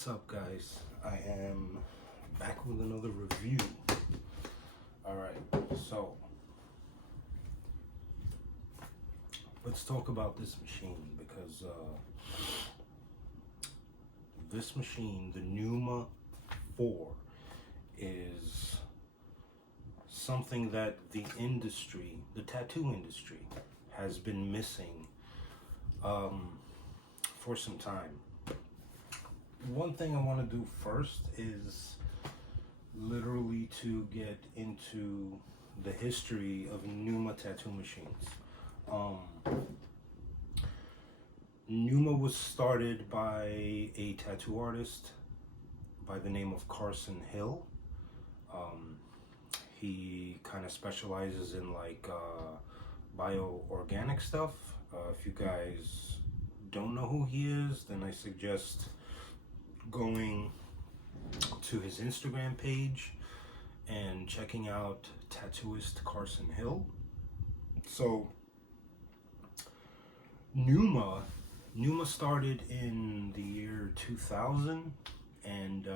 What's up, guys? I am back with another review. Alright, so let's talk about this machine because this machine, the Neuma 4, is something that the industry, the tattoo industry, has been missing for some time. One thing I want to do first is literally to get into the history of Neuma tattoo machines. Neuma was started by a tattoo artist by the name of Carson Hill. He kind of specializes in like bioorganic stuff. If you guys don't know who he is, then I suggest going to his Instagram page and checking out tattooist Carson Hill. So Neuma started in the year 2000, and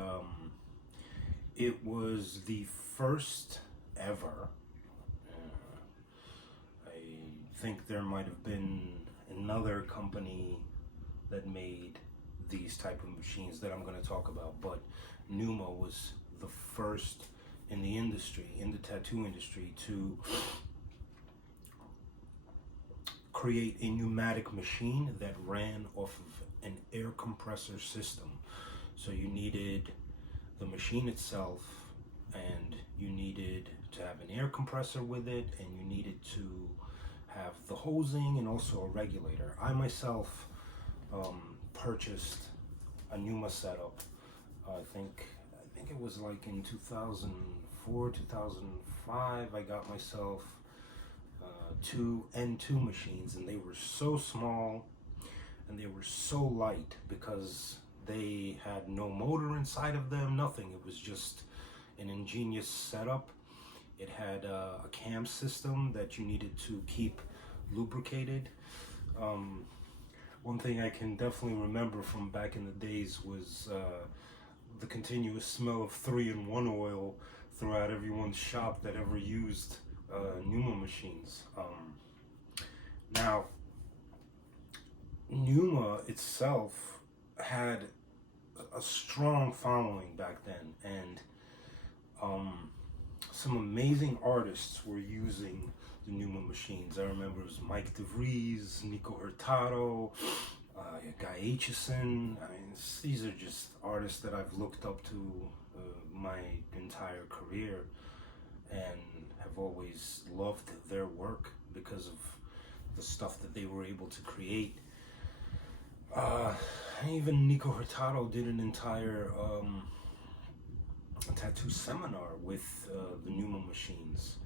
it was the first ever. I think there might have been another company that made these type of machines that I'm going to talk about, but Neuma was the first in the industry, in the tattoo industry, to create a pneumatic machine that ran off of an air compressor system. So you needed the machine itself, and you needed to have an air compressor with it, and you needed to have the hosing and also a regulator. I myself purchased a Neuma setup. I think it was like in 2004, 2005. I got myself two N2 machines, and they were so small and they were so light because they had no motor inside of them, nothing. It was just an ingenious setup. It had a cam system that you needed to keep lubricated. One thing I can definitely remember from back in the days was the continuous smell of 3-in-1 oil throughout everyone's shop that ever used Neuma machines. Now, Neuma itself had a strong following back then, and some amazing artists were using the Neuma machines. I remember it was Mike DeVries, Nico Hurtado, Guy Aitchison. I mean, these are just artists that I've looked up to my entire career, and have always loved their work because of the stuff that they were able to create. Even Nico Hurtado did an entire tattoo seminar with the Neuma machines,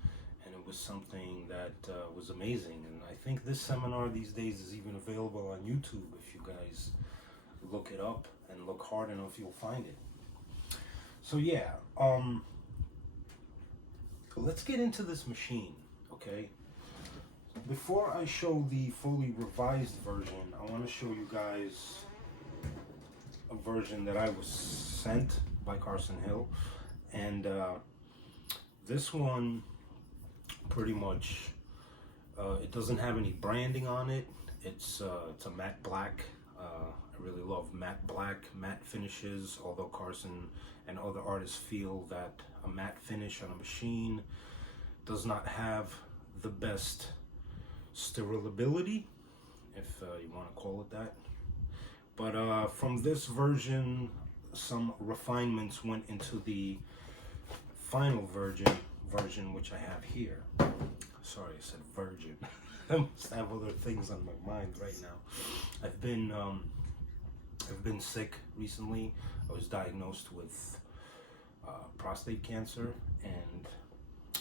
and it was something that was amazing. And I think this seminar these days is even available on YouTube. If you guys look it up and look hard enough, you'll find it. So yeah, let's get into this machine, okay? Before I show the fully revised version, I want to show you guys a version that I was sent by Carson Hill, and this one pretty much it doesn't have any branding on it. It's a matte black. I really love matte black, matte finishes, although Carson and other artists feel that a matte finish on a machine does not have the best sterilability, if you want to call it that. But from this version, some refinements went into the final version which I have here. Sorry, I said virgin. I must have other things on my mind right now. I've been sick recently. I was diagnosed with prostate cancer, and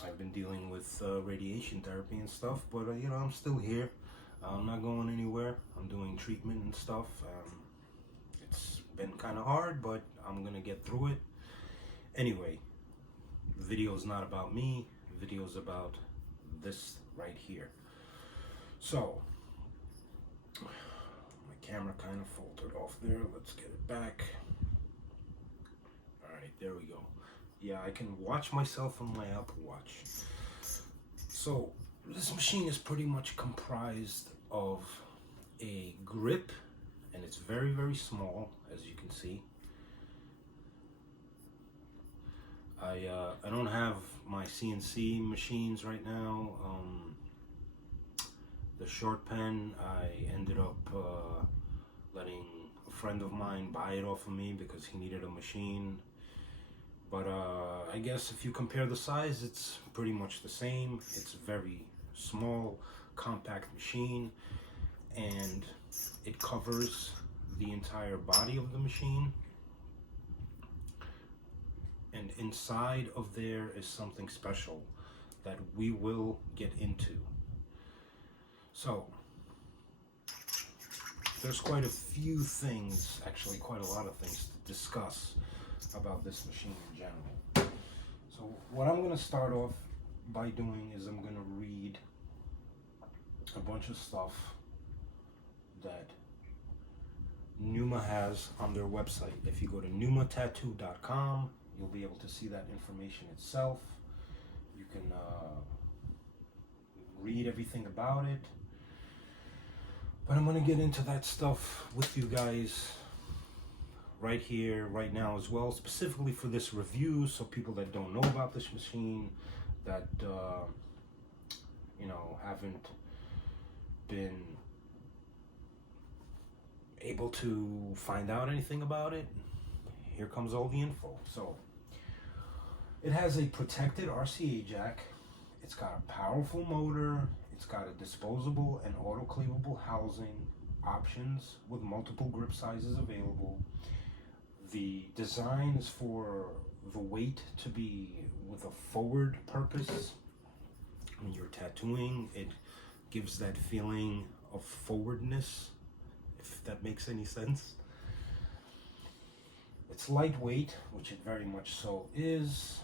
I've been dealing with radiation therapy and stuff, but you know, I'm still here. I'm not going anywhere. I'm doing treatment and stuff. It's been kind of hard, but I'm gonna get through it. Anyway, the video is not about me. The video is about this right here. So, my camera kind of faltered off there. Let's get it back. right, there we go. Yeah, I can watch myself on my Apple Watch. So this machine is pretty much comprised of a grip, and it's very, very small, as you can see. I don't have my CNC machines right now. The short pen, I ended up letting a friend of mine buy it off of me because he needed a machine. But I guess if you compare the size, it's pretty much the same. It's a very small, compact machine, and it covers the entire body of the machine. And inside of there is something special that we will get into. So, there's quite a few things, actually quite a lot of things to discuss about this machine in general. So what I'm going to start off by doing is I'm going to read a bunch of stuff that Neuma has on their website. If you go to numatattoo.com, you'll be able to see that information itself. You can read everything about it. But I'm going to get into that stuff with you guys right here, right now as well, specifically for this review, so people that don't know about this machine, that, you know, haven't been able to find out anything about it, here comes all the info. So, it has a protected RCA jack, it's got a powerful motor, it's got a disposable and autoclavable housing options with multiple grip sizes available. The design is for the weight to be with a forward purpose. When you're tattooing, it gives that feeling of forwardness, if that makes any sense. It's lightweight, which it very much so is.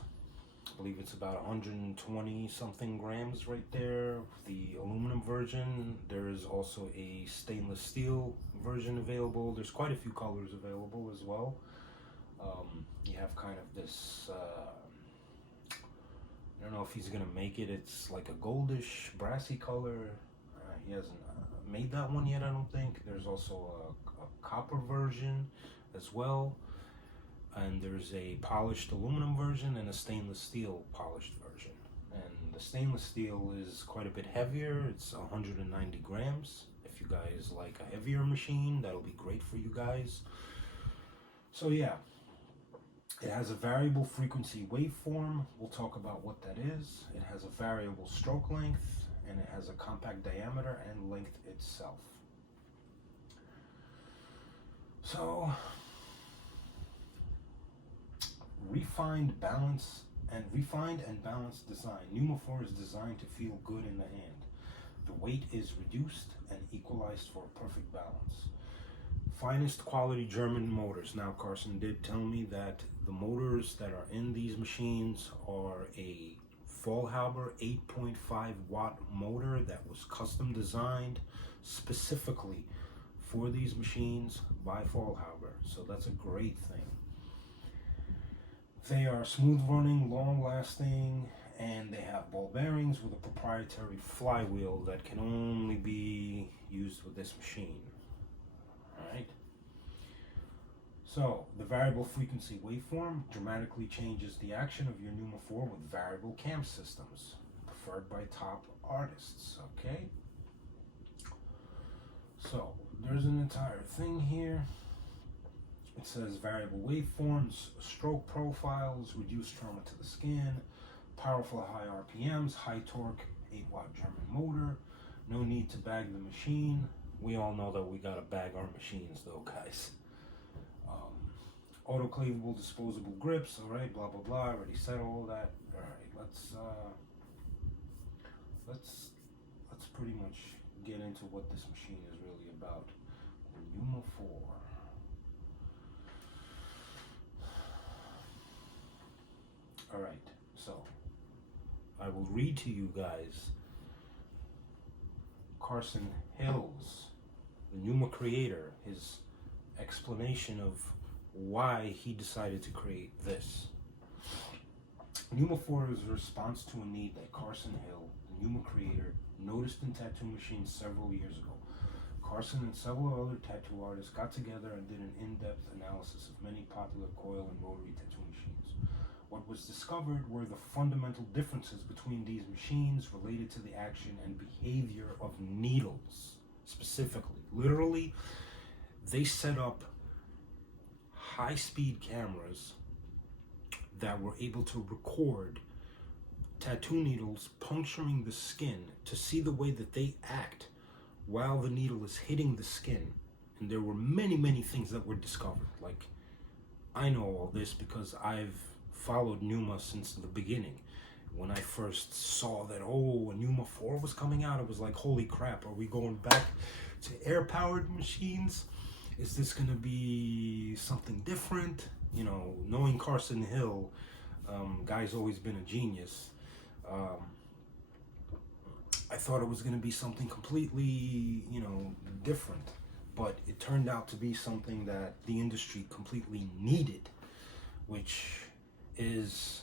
I believe it's about 120 something grams right there. The aluminum version, there is also a stainless steel version available. There's quite a few colors available as well. You have kind of this, I don't know if he's gonna make it, it's like a goldish, brassy color. He hasn't made that one yet, I don't think. There's also a copper version as well. And there's a polished aluminum version and a stainless steel polished version. And the stainless steel is quite a bit heavier. It's 190 grams. If you guys like a heavier machine, that'll be great for you guys. So yeah, it has a variable frequency waveform. We'll talk about what that is. It has a variable stroke length, and it has a compact diameter and length itself. So, refined and balanced design. Neuma 4 is designed to feel good in the hand. The weight is reduced and equalized for a perfect balance. Finest quality German motors. Now, Carson did tell me that the motors that are in these machines are a Faulhaber 8.5 watt motor that was custom designed specifically for these machines by Faulhaber. So that's a great thing. They are smooth running, long lasting, and they have ball bearings with a proprietary flywheel that can only be used with this machine. Alright. So, the variable frequency waveform dramatically changes the action of your Neuma 4 with variable cam systems, preferred by top artists. Okay? So, there's an entire thing here. It says variable waveforms, stroke profiles, reduced trauma to the skin, powerful high RPMs, high torque, 8-watt German motor. No need to bag the machine. We all know that we gotta bag our machines though, guys. Autoclavable disposable grips, alright, blah blah blah, I already said all that. Alright, let's pretty much get into what this machine is really about. The Neuma 4. Alright, so I will read to you guys Carson Hill's, the Neuma creator, his explanation of why he decided to create this. Neuma 4 is a response to a need that Carson Hill, the Neuma creator, noticed in tattoo machines several years ago. Carson and several other tattoo artists got together and did an in-depth analysis of many popular coil and rotary tattoo machines. What was discovered were the fundamental differences between these machines related to the action and behavior of needles, specifically. Literally, they set up high-speed cameras that were able to record tattoo needles puncturing the skin to see the way that they act while the needle is hitting the skin. And there were many, many things that were discovered. Like, I know all this because I've followed Neuma since the beginning. When I first saw that, oh, a Neuma 4 was coming out, it was like, holy crap, are we going back to air-powered machines? Is this going to be something different? You know, knowing Carson Hill, guy's always been a genius. I thought it was going to be something completely, you know, different. But it turned out to be something that the industry completely needed, which is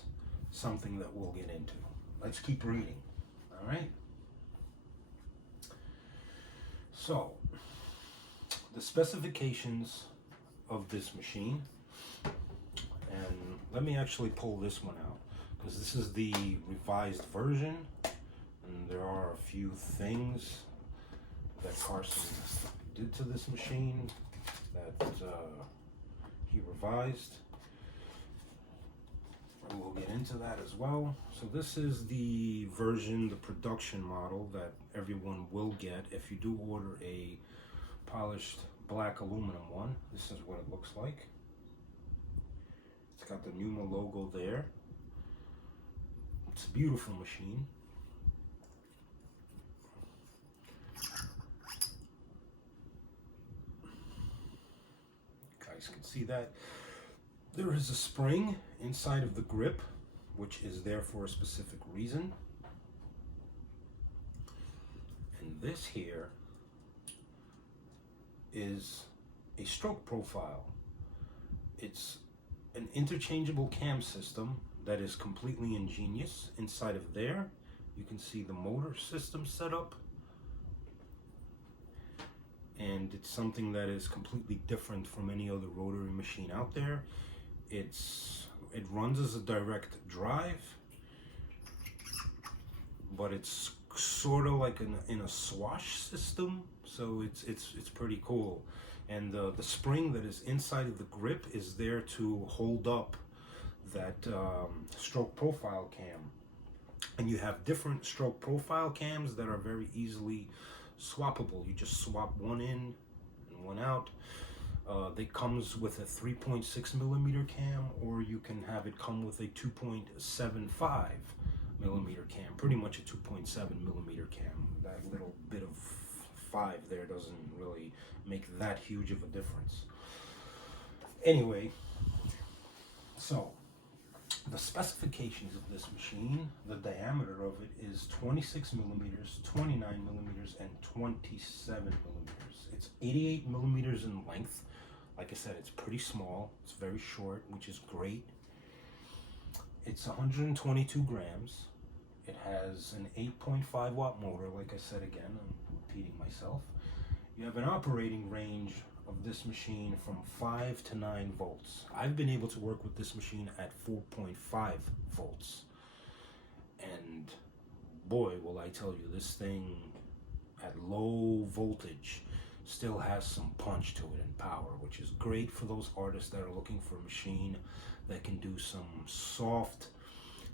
something that we'll get into. Let's keep reading, all right? So, the specifications of this machine, and let me actually pull this one out, because this is the revised version, and there are a few things that Carson did to this machine that he revised. We'll get into that as well. So this is the version, the production model that everyone will get if you do order a polished black aluminum one. This is what it looks like. It's got the Neuma logo there. It's a beautiful machine. You guys can see that. There is a spring inside of the grip, which is there for a specific reason. And this here is a stroke profile. It's an interchangeable cam system that is completely ingenious. Inside of there, you can see the motor system set up. And it's something that is completely different from any other rotary machine out there. It runs as a direct drive, but it's sort of like in a swash system, so it's pretty cool. And the spring that is inside of the grip is there to hold up that stroke profile cam. And you have different stroke profile cams that are very easily swappable. You just swap one in and one out. They comes with a 3.6 millimeter cam, or you can have it come with a 2.75 millimeter cam, pretty much a 2.7 millimeter cam. That little bit of 5 there doesn't really make that huge of a difference. Anyway, so the specifications of this machine, the diameter of it is 26 millimeters, 29 millimeters, and 27 millimeters. It's 88 millimeters in length. Like I said, it's pretty small. It's very short, which is great. It's 122 grams. It has an 8.5 watt motor. Like I said again, I'm repeating myself. You have an operating range of this machine from 5 to 9 volts. I've been able to work with this machine at 4.5 volts. And boy, will I tell you, this thing at low voltage still has some punch to it and power, which is great for those artists that are looking for a machine that can do some soft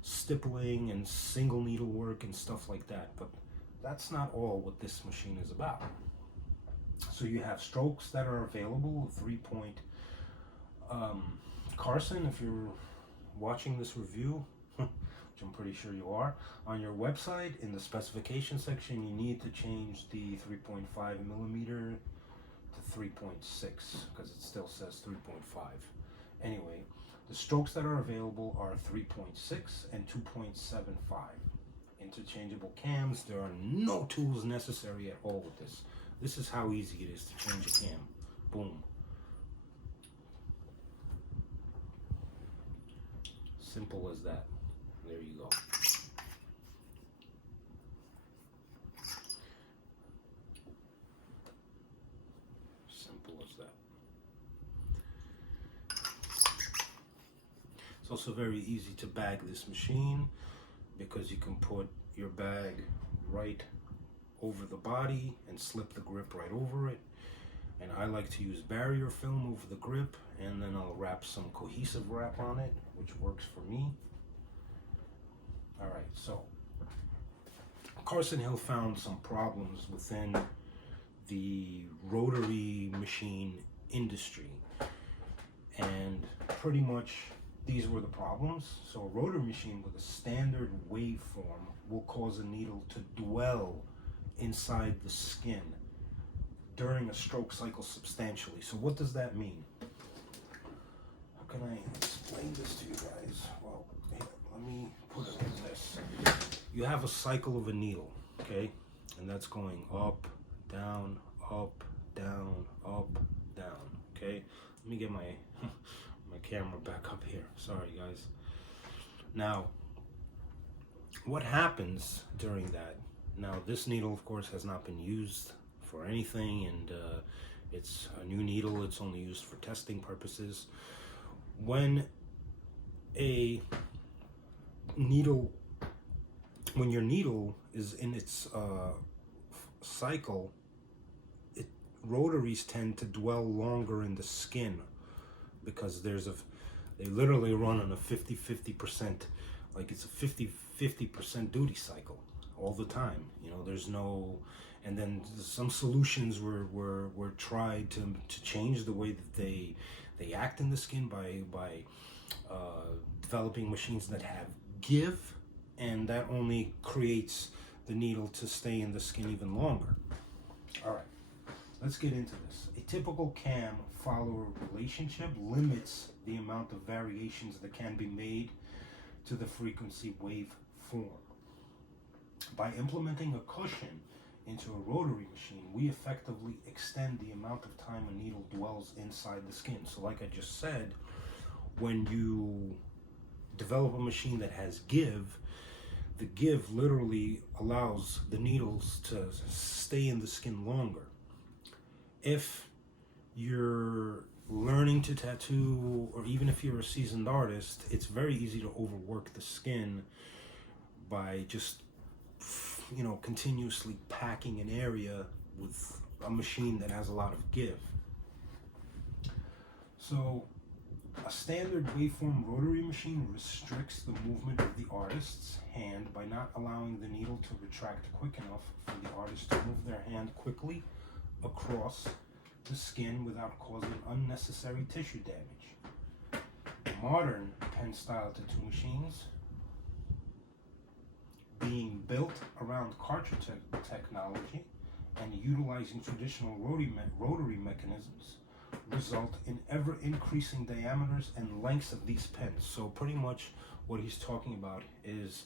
stippling and single needle work and stuff like that. But that's not all what this machine is about. So you have strokes that are available, 3-point. Carson, if you're watching this review, which I'm pretty sure you are, on your website, in the specification section, you need to change the 3.5 millimeter to 3.6, because it still says 3.5. Anyway, the strokes that are available are 3.6 and 2.75. Interchangeable cams. There are no tools necessary at all with this. This is how easy it is to change a cam. Boom. Simple as that. There you go. Simple as that. It's also very easy to bag this machine because you can put your bag right over the body and slip the grip right over it. And I like to use barrier film over the grip, and then I'll wrap some cohesive wrap on it, which works for me. All right, so Carson Hill found some problems within the rotary machine industry, and pretty much these were the problems. So a rotary machine with a standard waveform will cause a needle to dwell inside the skin during a stroke cycle substantially. So what does that mean? How can I explain this to you guys? Well, here, let me put it like this. You have a cycle of a needle, okay? And that's going up, down, up, down, up, down, okay? Let me get my my camera back up here. Sorry, guys. Now, what happens during that? Now, this needle, of course, has not been used for anything, and it's a new needle. It's only used for testing purposes. When your needle is in its cycle, rotaries tend to dwell longer in the skin because they literally run on a 50-50%, like it's a 50% duty cycle all the time. You know, there's no, and then some solutions were tried to change the way that they act in the skin by developing machines that have give, and that only creates the needle to stay in the skin even longer. All right, let's get into this. A typical cam-follower relationship limits the amount of variations that can be made to the frequency wave form. By implementing a cushion into a rotary machine, we effectively extend the amount of time a needle dwells inside the skin. So like I just said, when you develop a machine that has give, the give literally allows the needles to stay in the skin longer. If you're learning to tattoo, or even if you're a seasoned artist, it's very easy to overwork the skin by just, you know, continuously packing an area with a machine that has a lot of give. So a standard waveform rotary machine restricts the movement of the artist's hand by not allowing the needle to retract quick enough for the artist to move their hand quickly across the skin without causing unnecessary tissue damage. Modern pen-style tattoo machines, being built around cartridge technology and utilizing traditional rotary mechanisms, result in ever-increasing diameters and lengths of these pens. So pretty much what he's talking about is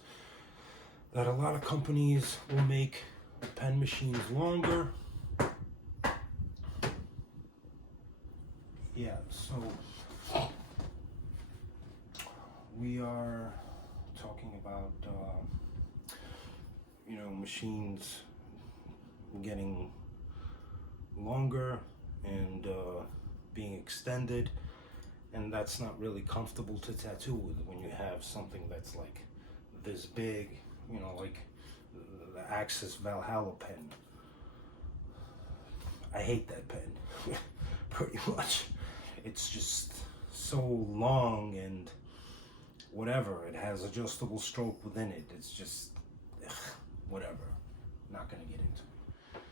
that a lot of companies will make pen machines longer. Yeah, so we are talking about you know, machines getting longer and being extended, and that's not really comfortable to tattoo with when you have something that's like this big, you know, like the Axis Valhalla pen. I hate that pen pretty much. It's just so long and whatever. It has adjustable stroke within it. It's just whatever. Not gonna get into it.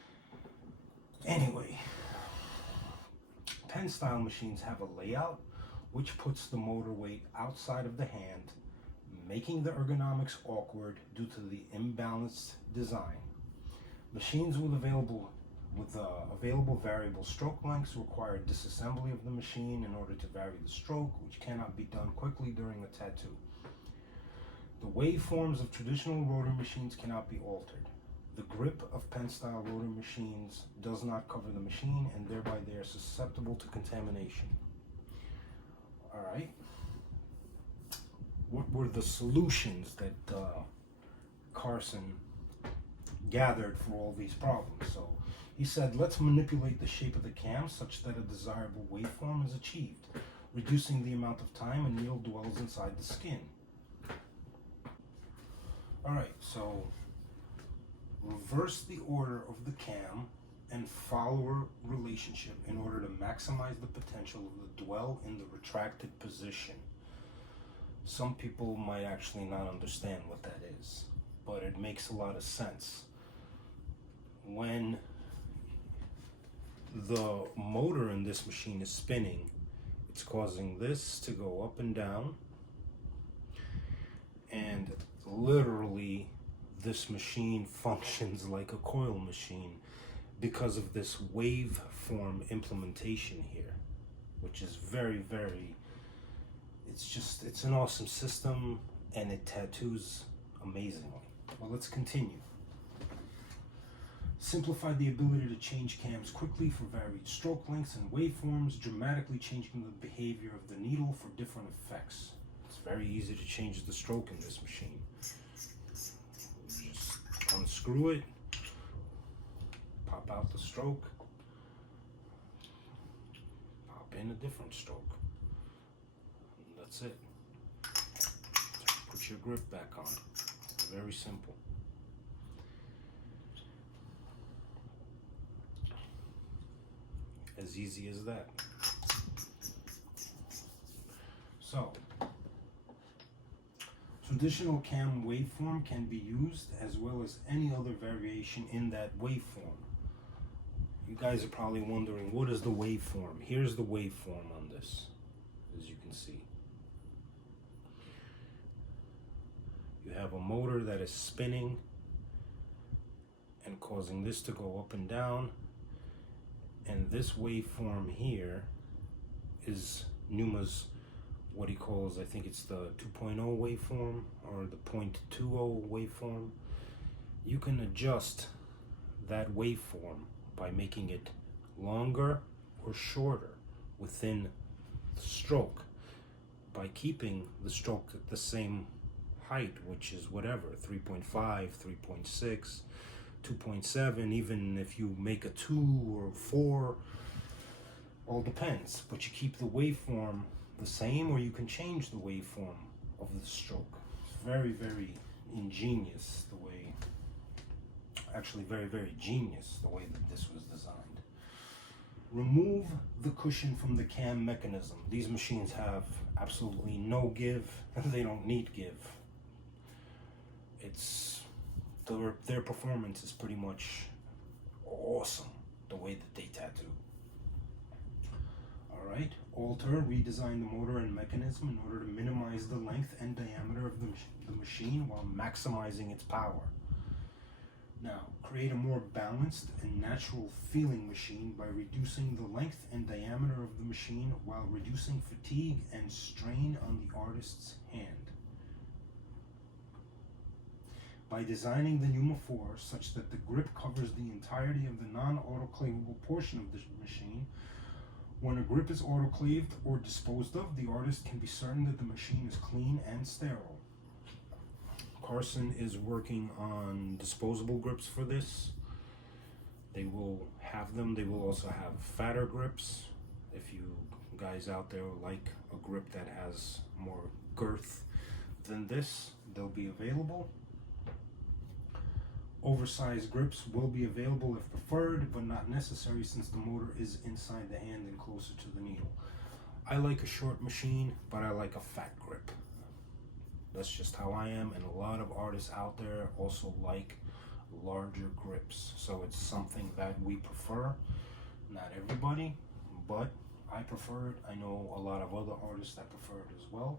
Anyway, pen style machines have a layout which puts the motor weight outside of the hand, making the ergonomics awkward due to the imbalanced design. Machines with available variable stroke lengths require disassembly of the machine in order to vary the stroke, which cannot be done quickly during a tattoo. The waveforms of traditional rotary machines cannot be altered. The grip of pen-style rotary machines does not cover the machine, and thereby they are susceptible to contamination. All right. what were the solutions that Carson gathered for all these problems. So he said, let's manipulate the shape of the cam such that a desirable waveform is achieved, reducing the amount of time a needle dwells inside the skin. Alright, so reverse the order of the cam and follower relationship in order to maximize the potential of the dwell in the retracted position. Some people might actually not understand what that is, but it makes a lot of sense. When the motor in this machine is spinning, it's causing this to go up and down, and literally this machine functions like a coil machine because of this waveform implementation here, which is very, very, it's an awesome system, and it tattoos amazingly. Well, let's continue. Simplify the ability to change cams quickly for varied stroke lengths and waveforms, dramatically changing the behavior of the needle for different effects. It's very easy to change the stroke in this machine. Just unscrew it, pop out the stroke, pop in a different stroke. And that's it. Put your grip back on. Very simple. As easy as that. So, traditional cam waveform can be used as well as any other variation in that waveform. You guys are probably wondering, what is the waveform? Here's the waveform on this, as you can see. You have a motor that is spinning and causing this to go up and down, and this waveform here is Neuma's, what he calls, I think it's the 2.0 waveform or the 0.20 waveform. You can adjust that waveform by making it longer or shorter within the stroke, by keeping the stroke at the same height, which is whatever, 3.5, 3.6, 2.7, even if you make a 2 or 4, all depends. But you keep the waveform the same, or you can change the waveform of the stroke. It's very, very ingenious the way, actually very, very genius the way that this was designed. Remove the cushion from the cam mechanism. These machines have absolutely no give, and they don't need give. It's their performance is pretty much awesome the way that they tattoo. Alright, alter, redesign the motor and mechanism in order to minimize the length and diameter of the machine while maximizing its power. Now, create a more balanced and natural feeling machine by reducing the length and diameter of the machine while reducing fatigue and strain on the artist's hand. By designing the Neuma 4 such that the grip covers the entirety of the non-autoclavable portion of the machine, when a grip is autoclaved or disposed of, the artist can be certain that the machine is clean and sterile. Carson is working on disposable grips for this. They will have them. They will also have fatter grips. If you guys out there like a grip that has more girth than this, they'll be available. Oversized grips will be available if preferred, but not necessary since the motor is inside the hand and closer to the needle. I like a short machine, but I like a fat grip. That's just how I am, and a lot of artists out there also like larger grips. So it's something that we prefer. Not everybody, but I prefer it. I know a lot of other artists that prefer it as well.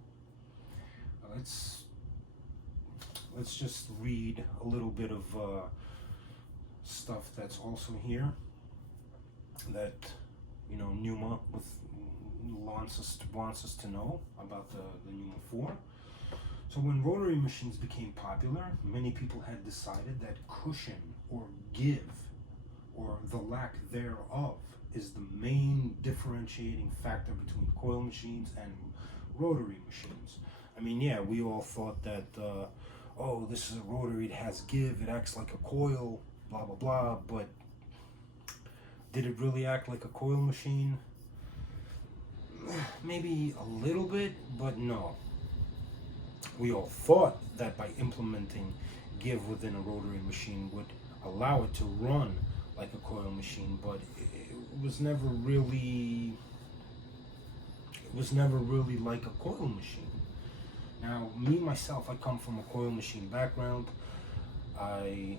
Let's just read a little bit of stuff that's also here that, you know, Neuma wants us to know about the Neuma 4. So when rotary machines became popular, many people had decided that cushion or give, or the lack thereof, is the main differentiating factor between coil machines and rotary machines. I mean, yeah, we all thought that, oh, this is a rotary, it has give, it acts like a coil, blah, blah, blah, but did it really act like a coil machine? Maybe a little bit, but no. We all thought that by implementing give within a rotary machine would allow it to run like a coil machine, but it was never really like a coil machine. Now, me myself, I come from a coil machine background. I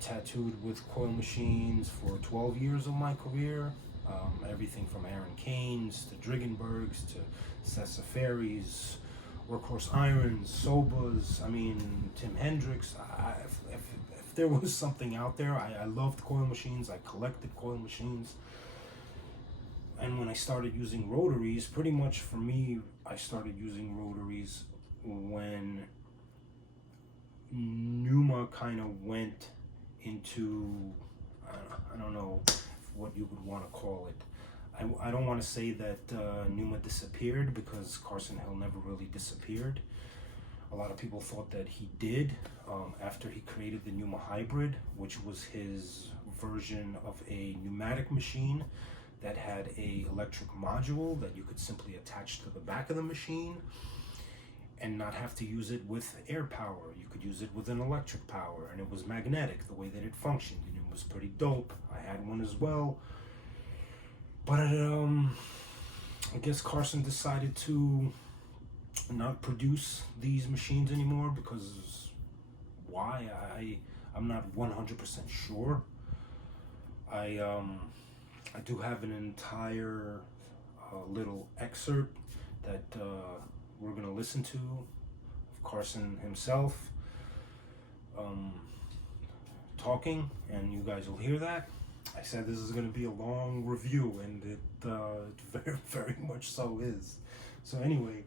tattooed with coil machines for 12 years of my career. Everything from Aaron Canes to Drigenbergs to Sessafaris, Workhorse Irons, Sobas, I mean, Tim Hendricks. If there was something out there, I loved coil machines. I collected coil machines. And when I started using rotaries, pretty much for me, I started using rotaries when Neuma kind of went into, I don't know what you would want to call it. I don't want to say that Neuma disappeared, because Carson Hill never really disappeared. A lot of people thought that he did after he created the Neuma Hybrid, which was his version of a pneumatic machine that had a electric module that you could simply attach to the back of the machine and not have to use it with air power. You could use it with an electric power, and it was magnetic the way that it functioned, and it was pretty dope. I had one as well. But I guess Carson decided to not produce these machines anymore, because why? I'm not 100% sure. I do have an entire little excerpt that we're going to listen to of Carson himself talking, and you guys will hear that. I said this is going to be a long review, and it very, very much so is. So anyway,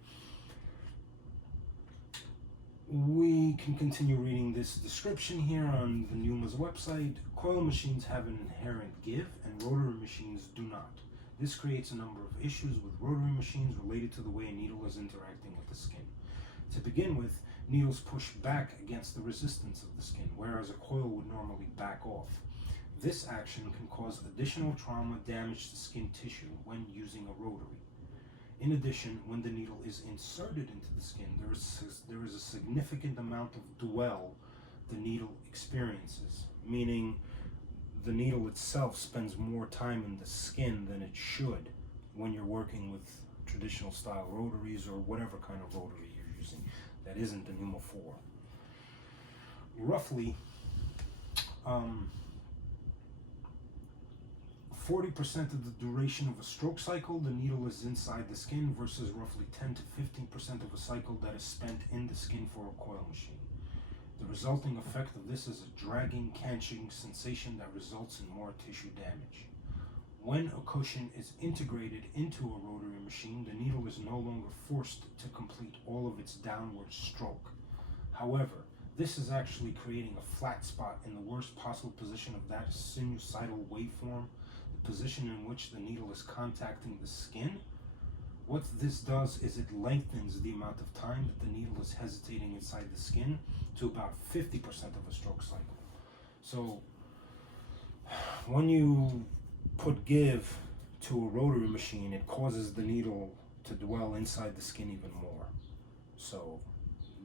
we can continue reading this description here on the Neuma's website. Coil machines have an inherent give, and rotary machines do not. This creates a number of issues with rotary machines related to the way a needle is interacting with the skin. To begin with, needles push back against the resistance of the skin, whereas a coil would normally back off. This action can cause additional trauma, damage to skin tissue when using a rotary. In addition, when the needle is inserted into the skin, there is a significant amount of dwell the needle experiences, meaning the needle itself spends more time in the skin than it should when you're working with traditional style rotaries or whatever kind of rotary you're using that isn't the Neuma 4. Roughly 40% of the duration of a stroke cycle, the needle is inside the skin, versus roughly 10 to 15% of a cycle that is spent in the skin for a coil machine. The resulting effect of this is a dragging, catching sensation that results in more tissue damage. When a cushion is integrated into a rotary machine, the needle is no longer forced to complete all of its downward stroke. However, this is actually creating a flat spot in the worst possible position of that sinusoidal waveform, the position in which the needle is contacting the skin. What this does is it lengthens the amount of time that the needle is hesitating inside the skin to about 50% of a stroke cycle. So when you put give to a rotary machine, it causes the needle to dwell inside the skin even more. So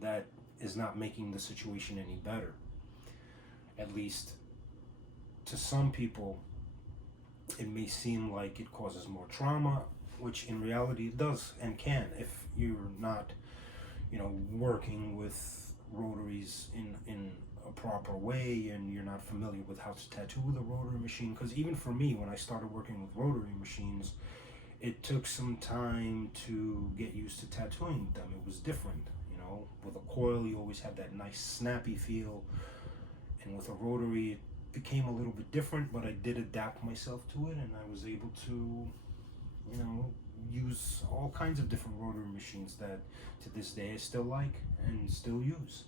that is not making the situation any better. At least to some people, it may seem like it causes more trauma, which in reality it does and can if you're not, working with rotaries in a proper way, and you're not familiar with how to tattoo with a rotary machine. Because even for me, when I started working with rotary machines, it took some time to get used to tattooing them. It was different, with a coil you always have that nice snappy feel, and with a rotary it became a little bit different, but I did adapt myself to it, and I was able to use all kinds of different rotary machines that to this day I still like and still use.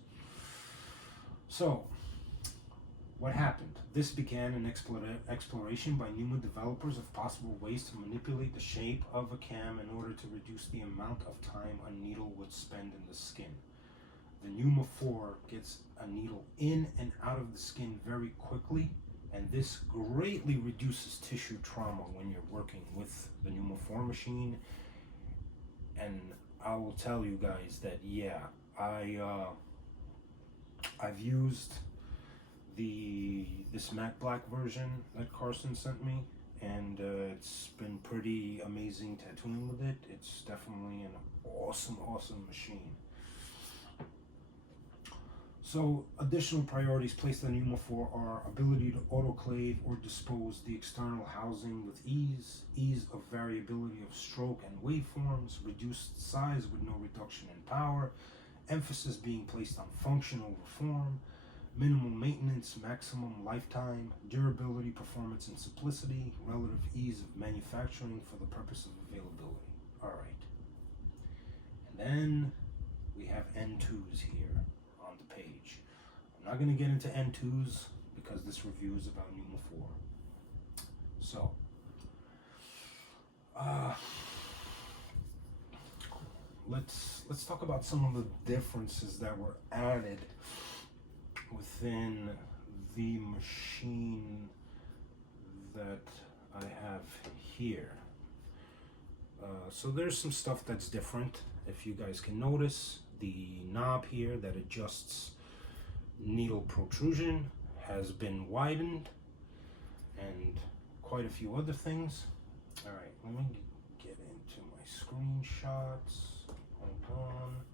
So What happened? This began an exploration by Neuma developers of possible ways to manipulate the shape of a cam in order to reduce the amount of time a needle would spend in the skin. The Neuma 4 gets a needle in and out of the skin very quickly, and this greatly reduces tissue trauma when you're working with the Neuma 4 machine. And I will tell you guys that, yeah, I've used this matte black version that Carson sent me, and it's been pretty amazing tattooing with it. It's definitely an awesome machine. So additional priorities placed on Neuma 4 are ability to autoclave or dispose the external housing with ease of variability of stroke and waveforms, reduced size with no reduction in power, emphasis being placed on function over form, minimal maintenance, maximum lifetime, durability, performance, and simplicity, relative ease of manufacturing for the purpose of availability. All right. And then we have N2s here on the page. I'm not going to get into N2s because this review is about Neuma 4. So, let's talk about some of the differences that were added within the machine that I have here. So there's some stuff that's different. If you guys can notice, the knob here that adjusts needle protrusion has been widened, and quite a few other things. All right, let me get into my screenshots. Hold on,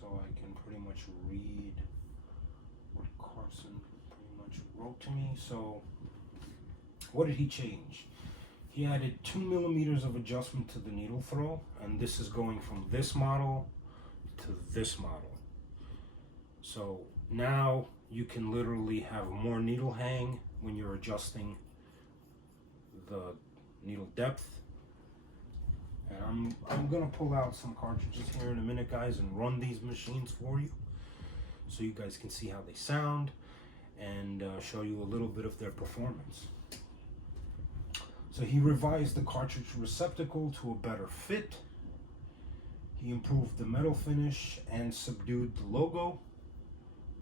so I can pretty much read what Carson pretty much wrote to me. So what did he change? He added 2 millimeters of adjustment to the needle throw, and this is going from this model to this model. So now you can literally have more needle hang when you're adjusting the needle depth. And I'm gonna pull out some cartridges here in a minute, guys, and run these machines for you so you guys can see how they sound and show you a little bit of their performance. So he revised the cartridge receptacle to a better fit. He improved the metal finish and subdued the logo.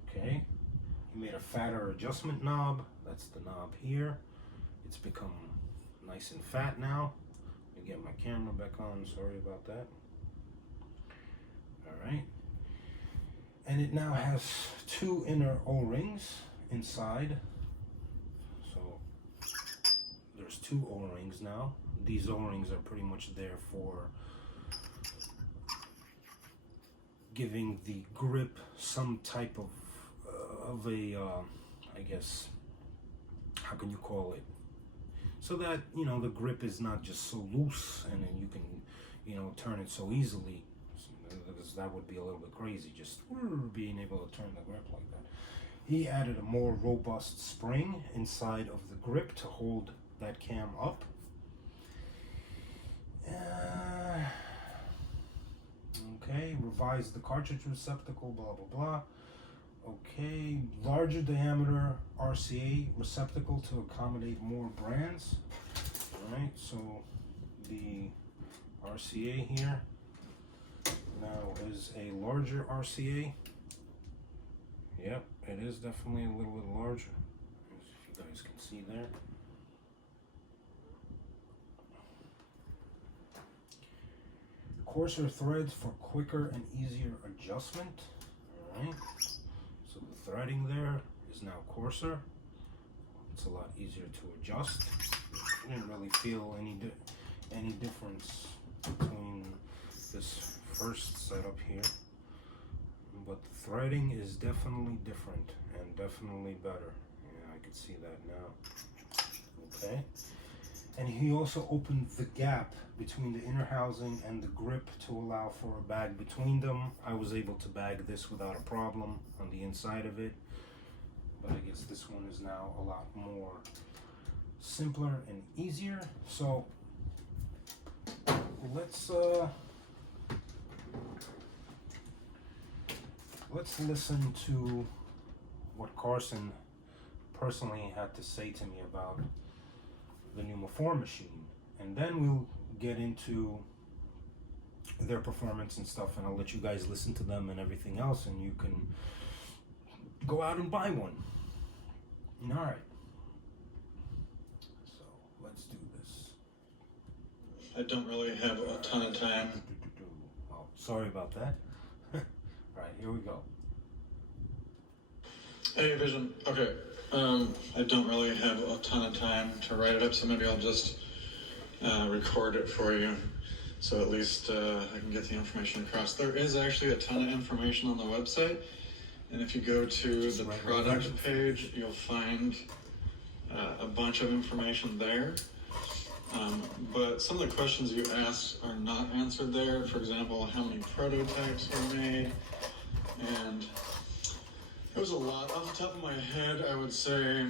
Okay. He made a fatter adjustment knob. That's the knob here. It's become nice and fat now. Let me get my camera back on. Sorry about that. All right. And it now has 2 inner O-rings inside. So there's 2 O-rings now. These O-rings are pretty much there for giving the grip some type of a I guess, how can you call it? So that, you know, the grip is not just so loose and then you can, you know, turn it so easily, because that would be a little bit crazy, just being able to turn the grip like that. He added a more robust spring inside of the grip to hold that cam up. Okay, revised the cartridge receptacle, blah, blah, blah. Okay, larger diameter RCA receptacle to accommodate more brands. All right, so the RCA here now is a larger RCA. Yep, it is definitely a little bit larger, if you guys can see there. Coarser threads for quicker and easier adjustment. All right. So the threading there is now coarser. It's a lot easier to adjust. I didn't really feel any difference between this first setup here, but the threading is definitely different and definitely better. Yeah, I can see that now. Okay. And he also opened the gap between the inner housing and the grip to allow for a bag between them. I was able to bag this without a problem on the inside of it, but I guess this one is now a lot more simpler and easier. So let's listen to what Carson personally had to say to me about the Neuma 4 machine. And then we'll get into their performance and stuff, and I'll let you guys listen to them and everything else, and you can go out and buy one. All right. So let's do this. I don't really have a ton of time. Oh, sorry about that. All right, here we go. Hey, Vision. Okay. I don't really have a ton of time to write it up, so maybe I'll just record it for you, so at least I can get the information across. There is actually a ton of information on the website, and if you go to the product page, you'll find a bunch of information there. But some of the questions you asked are not answered there. For example, how many prototypes were made, and there was a lot. Off the top of my head, I would say,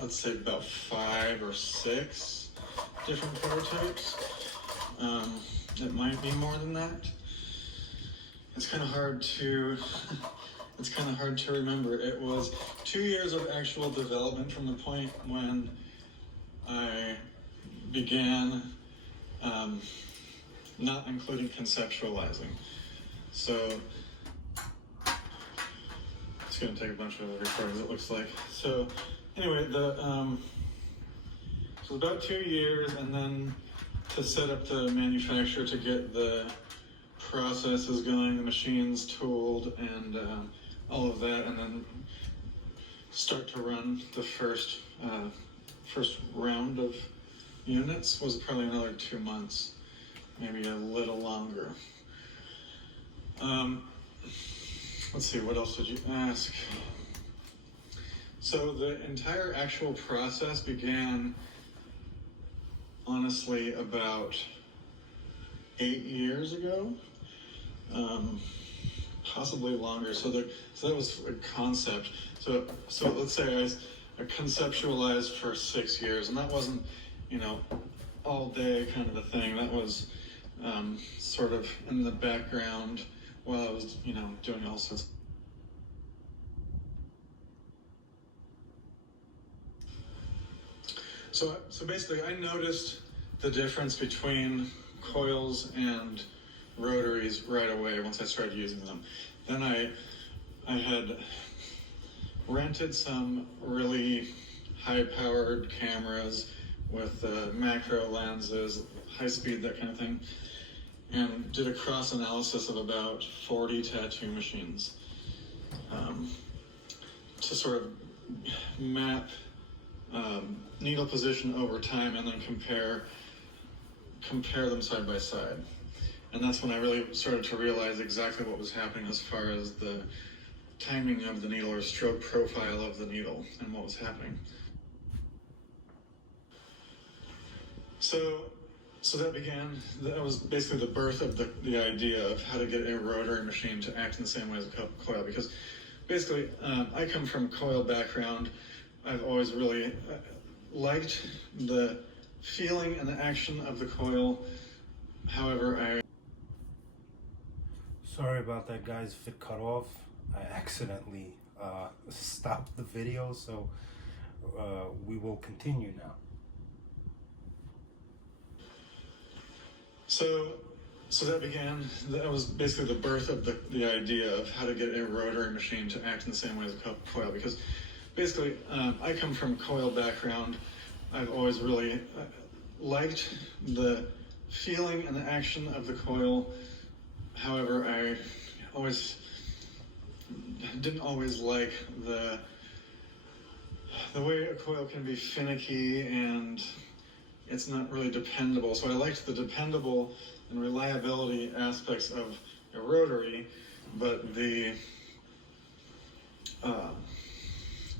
let's say about 5 or 6 different prototypes. It might be more than that. It's kind of hard to, it's kind of hard to remember. It was 2 years of actual development from the point when I began, not including conceptualizing. So it's going to take a bunch of recordings, it looks like. So anyway, so about 2 years, and then to set up the manufacturer, to get the processes going, the machines tooled, and all of that, and then start to run the first round of units was probably another 2 months, maybe a little longer. Let's see, what else did you ask? So the entire actual process began, honestly, about 8 years ago, possibly longer. So that was a concept. So let's say I conceptualized for 6 years, and that wasn't, all day kind of a thing. That was sort of in the background while I was, doing all sorts. So basically, I noticed the difference between coils and rotaries right away once I started using them. Then I had rented some really high-powered cameras with macro lenses, high speed, that kind of thing, and did a cross-analysis of about 40 tattoo machines to sort of map needle position over time and then compare them side by side. And that's when I really started to realize exactly what was happening as far as the timing of the needle or stroke profile of the needle and what was happening. So that was basically the birth of the idea of how to get a rotary machine to act in the same way as a coil, because basically I come from a coil background. I've always really liked the feeling and the action of the coil. However, Sorry about that, guys, if it cut off. I accidentally stopped the video, so we will continue now. So that was basically the birth of the idea of how to get a rotary machine to act in the same way as a coil, because basically I come from a coil background. I've always really liked the feeling and the action of the coil. However, I didn't always like the way a coil can be finicky and it's not really dependable. So I liked the dependable and reliability aspects of a rotary, but the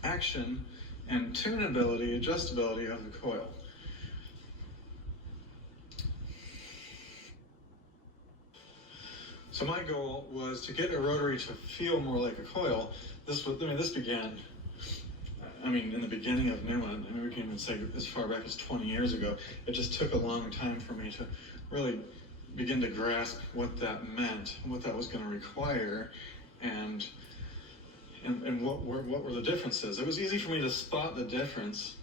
action and tunability, adjustability of the coil. So my goal was to get a rotary to feel more like a coil. This began, in the beginning of Neuma. We can even say as far back as 20 years ago. It just took a long time for me to really begin to grasp what that meant, what that was going to require, and and what were the differences. It was easy for me to spot the difference,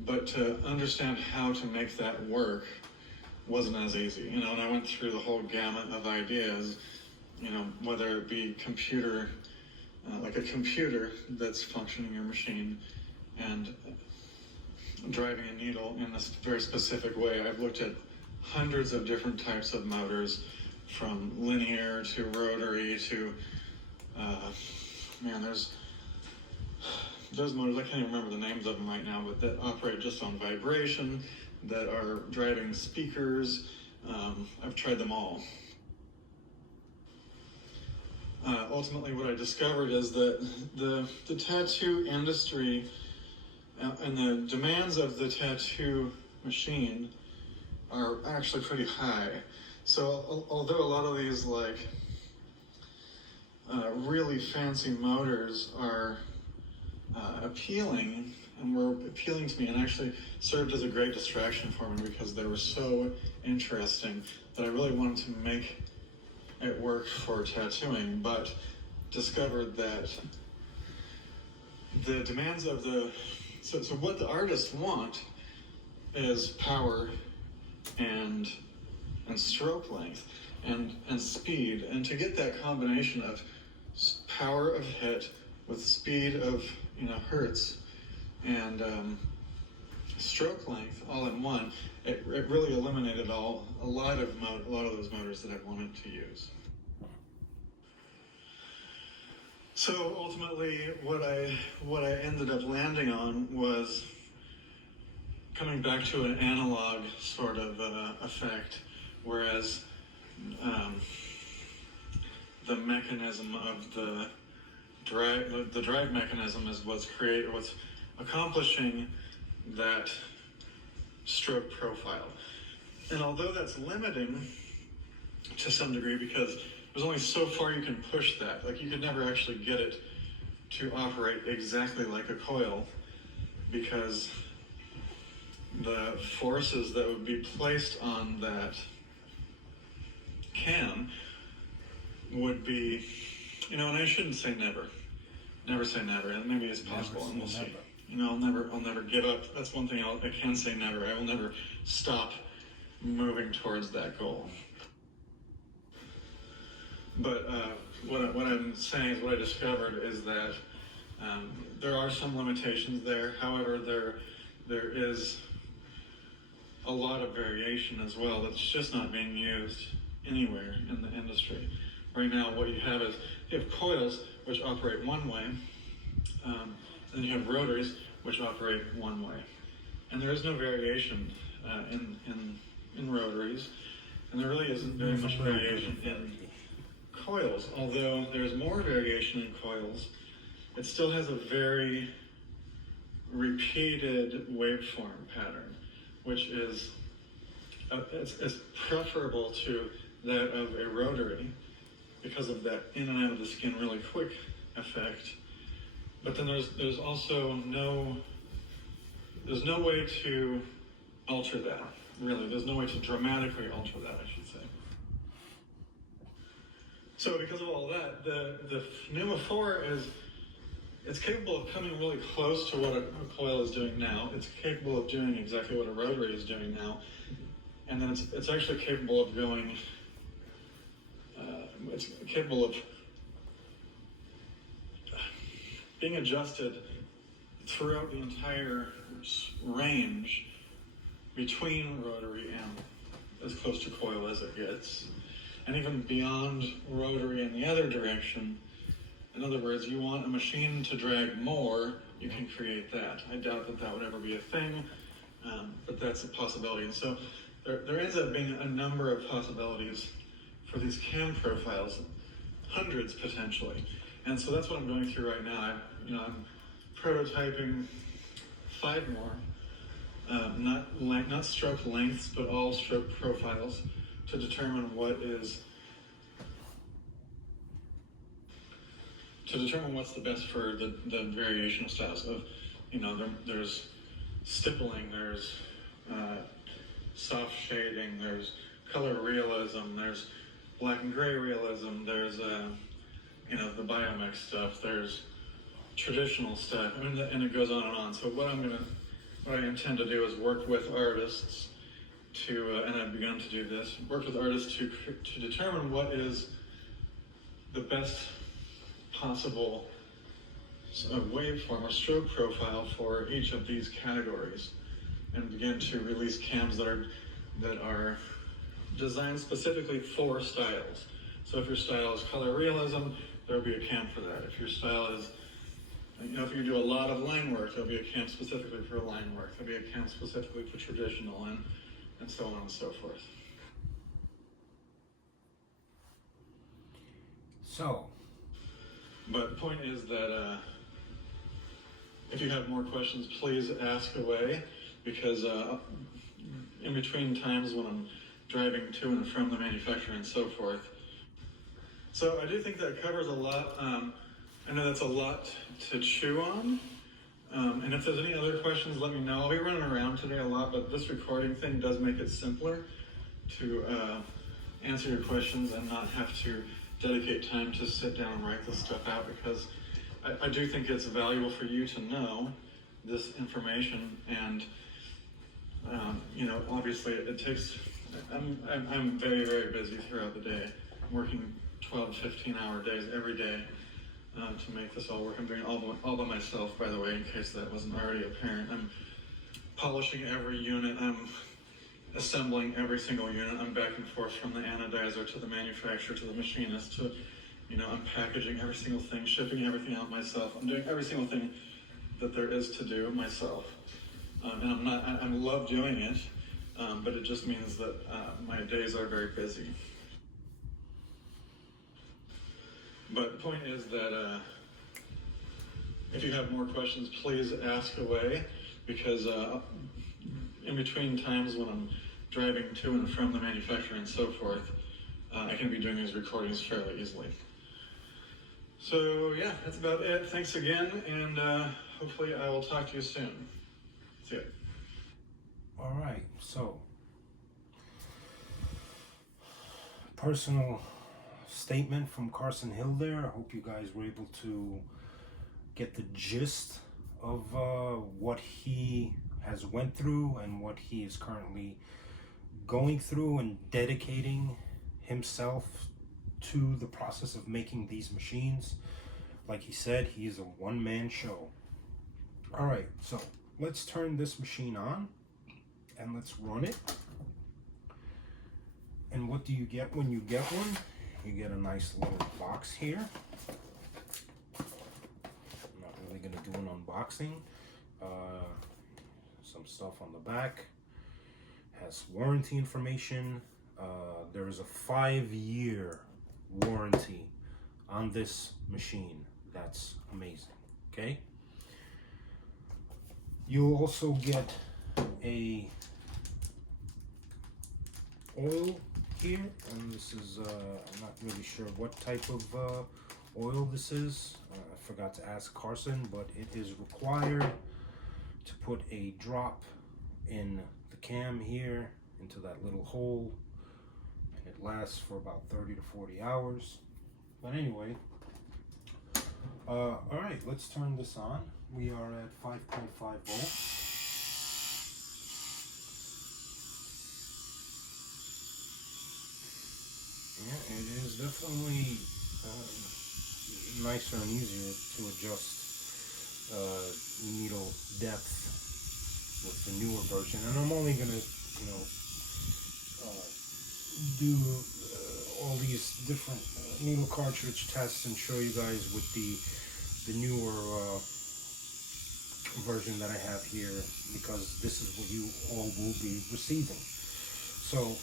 but to understand how to make that work wasn't as easy. And I went through the whole gamut of ideas, whether it be computer, like a computer that's functioning in your machine, and driving a needle in a very specific way. I've looked at hundreds of different types of motors, from linear to rotary to, there's motors, I can't even remember the names of them right now, but that operate just on vibration, that are driving speakers. I've tried them all. Ultimately, what I discovered is that the tattoo industry and the demands of the tattoo machine are actually pretty high. So although a lot of these really fancy motors are appealing, and were appealing to me, and actually served as a great distraction for me because they were so interesting that I really wanted to make it work for tattooing, but discovered that the demands of so what the artists want is power and stroke length and speed, and to get that combination of power of hit with speed of hertz and stroke length all in one, it really eliminated a lot of those motors that I wanted to use. So ultimately, what I ended up landing on was coming back to an analog sort of effect, whereas the mechanism of the drive mechanism is what's accomplishing that stroke profile. And although that's limiting to some degree, because there's only so far you can push that, like you could never actually get it to operate exactly like a coil, because the forces that would be placed on that cam would be, and I shouldn't say never say never, and maybe it's possible, and we'll see. I'll never give up. That's one thing I can say never. I will never stop moving towards that goal. But what I'm saying is, what I discovered is that there are some limitations there. However, there is a lot of variation as well that's just not being used anywhere in the industry. Right now, what you have is you have coils which operate one way, and then you have rotaries which operate one way. And there is no variation in rotaries, and there really isn't very much variation in coils. Although there's more variation in coils, it still has a very repeated waveform pattern, which is it's preferable to that of a rotary because of that in and out of the skin really quick effect. But then there's also no way to alter that, really. There's no way to dramatically alter that, I should say. So because of all that, the Neuma 4 it's capable of coming really close to what a coil is doing now. It's capable of doing exactly what a rotary is doing now. And then it's actually capable of going, it's capable of being adjusted throughout the entire range between rotary and as close to coil as it gets. And even beyond rotary in the other direction. In other words, you want a machine to drag more, you can create that. I doubt that would ever be a thing, but that's a possibility. And so there ends up being a number of possibilities for these cam profiles, hundreds potentially. And so that's what I'm going through right now. I'm prototyping 5 more, not stroke lengths, but all stroke profiles to determine what's the best for the variation of styles of, there's stippling, there's soft shading, there's color realism, there's black and gray realism, there's the biomech stuff, there's traditional style, and it goes on and on. So what I intend to do is work with artists to, and I've begun to do this, work with artists to determine what is the best possible waveform or stroke profile for each of these categories, and begin to release cams that are designed specifically for styles. So if your style is color realism, there'll be a cam for that. If your style is, if you do a lot of line work, there'll be a cam specifically for line work. There'll be a cam specifically for traditional, and so on and so forth. So, but the point is that if you have more questions, please ask away, because in between times when I'm driving to and from the manufacturer and so forth. So I do think that covers a lot. I know that's a lot to chew on. And if there's any other questions, let me know. I'll be running around today a lot, but this recording thing does make it simpler to answer your questions and not have to dedicate time to sit down and write this stuff out, because I do think it's valuable for you to know this information. And obviously it takes, I'm very, very busy throughout the day. I'm working 12, 15-hour days every day to make this all work. I'm doing all by myself, by the way, in case that wasn't already apparent. I'm polishing every unit. I'm assembling every single unit. I'm back and forth from the anodizer to the manufacturer to the machinist to, I'm packaging every single thing, shipping everything out myself. I'm doing every single thing that there is to do myself. And I love doing it, but it just means that my days are very busy. But the point is that if you have more questions, please ask away, because in between times when I'm driving to and from the manufacturer and so forth, I can be doing these recordings fairly easily. So yeah, that's about it. Thanks again, and hopefully I will talk to you soon. See ya. all right, so personal statement from Carson Hill there. I hope you guys were able to get the gist of what he has went through and what he is currently going through, and dedicating himself to the process of making these machines. Like he said, he is a one-man show. All right, so let's turn this machine on and let's run it. And what do you get when you get one? You get a nice little box here. I'm not really going to do an unboxing. Some stuff on the back. Has warranty information. There is a 5-year warranty on this machine. That's amazing. Okay. You'll also get a oil here, and this is I'm not really sure what type of oil this is. I forgot to ask Carson, but it is required to put a drop in the cam here into that little hole, and it lasts for about 30 to 40 hours. But anyway, all right, let's turn this on. We are at 5.5 volts. Yeah, it is definitely nicer and easier to adjust needle depth with the newer version. And I'm only gonna, do all these different needle cartridge tests and show you guys with the newer version that I have here, because this is what you all will be receiving. So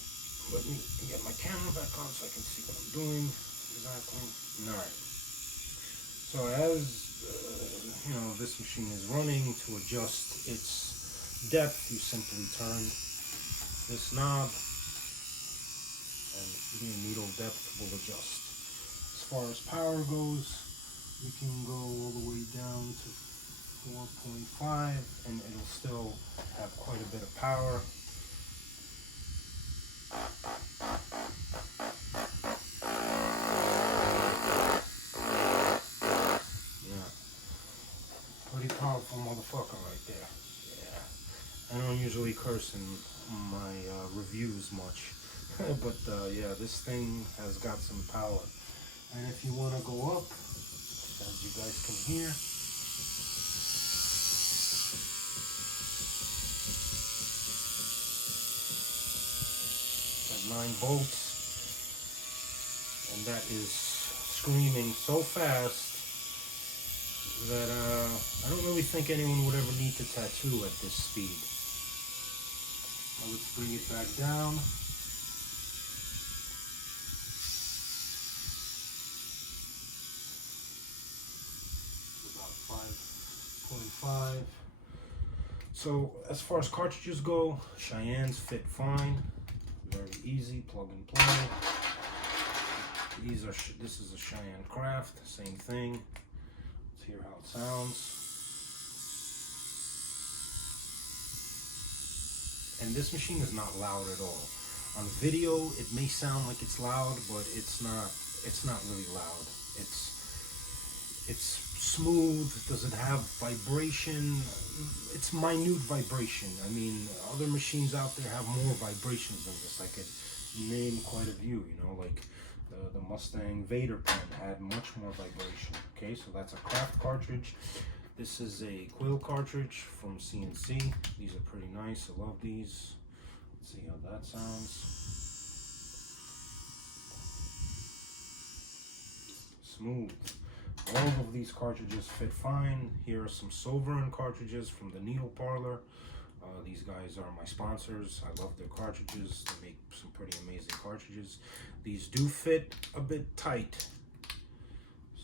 let me get my camera back on so I can see what I'm doing exactly. All right. So as this machine is running, to adjust its depth, you simply turn this knob, and the needle depth will adjust. As far as power goes, we can go all the way down to 4.5, and it'll still have quite a bit of power. Yeah. powerful motherfucker right there. Yeah. I don't usually curse in my reviews much. But yeah, this thing has got some power. And if you want to go up, as you guys can hear, got 9 volts, and that is screaming so fast that I don't really think anyone would ever need to tattoo at this speed. Now let's bring it back down. About 5.5. So as far as cartridges go, Cheyennes fit fine. Very easy, plug and play. This is a Cheyenne Craft, same thing. Let's hear how it sounds. And this machine is not loud at all. On video, it may sound like it's loud, but it's not. It's not really loud. It's smooth. Does it have vibration? It's minute vibration. I mean, other machines out there have more vibrations than this. I could name quite a few. You know, like the Mustang Vader pen had much more vibration. Okay, so that's a Craft cartridge. This is a Quill cartridge from CNC. These are pretty nice. I love these. Let's see how that sounds. Smooth. All of these cartridges fit fine. Here are some Sovereign cartridges from the Needle Parlor. These guys are my sponsors. I love their cartridges. They make some pretty amazing cartridges. These do fit a bit tight,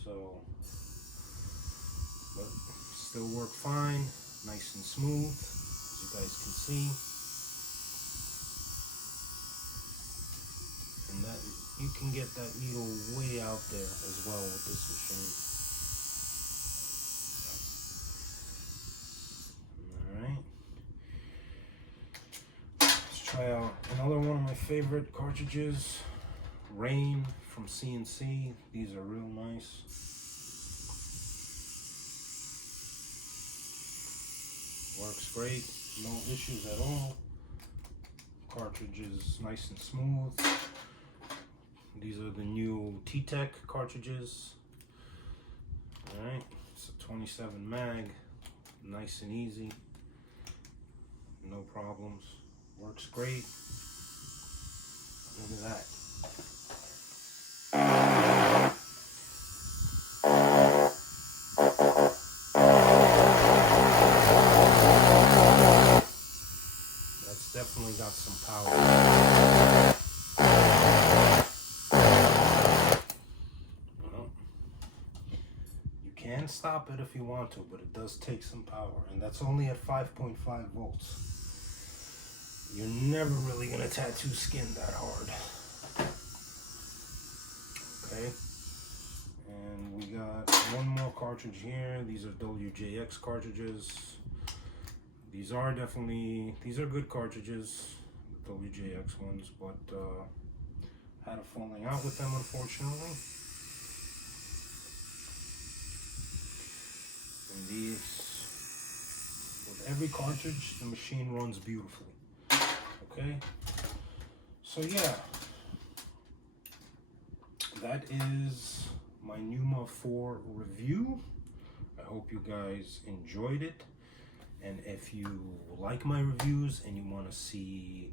so, but still work fine, nice and smooth, as you guys can see. And that you can get that needle way out there as well with this machine. Alright. Let's try out another one of my favorite cartridges, Rain from CNC. These are real nice. Works great, no issues at all. Cartridge is nice and smooth. These are the new T-Tech cartridges. Alright, it's a 27 mag, nice and easy, no problems, works great. Look at that. That's definitely got some power. Well, you can stop it if you want to, but it does take some power, and that's only at 5.5 volts. You're never really gonna tattoo skin that hard. Okay, and we got one more cartridge here. These are WJX cartridges. These are good cartridges, the WJX ones, but had a falling out with them, unfortunately. And these, with every cartridge, the machine runs beautifully. Okay, so yeah, that is my Neuma 4 review. I hope you guys enjoyed it. And if you like my reviews and you want to see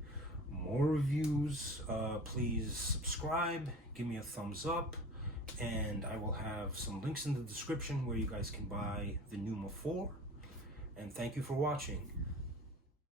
more reviews, please subscribe, give me a thumbs up, and I will have some links in the description where you guys can buy the Neuma 4. And thank you for watching.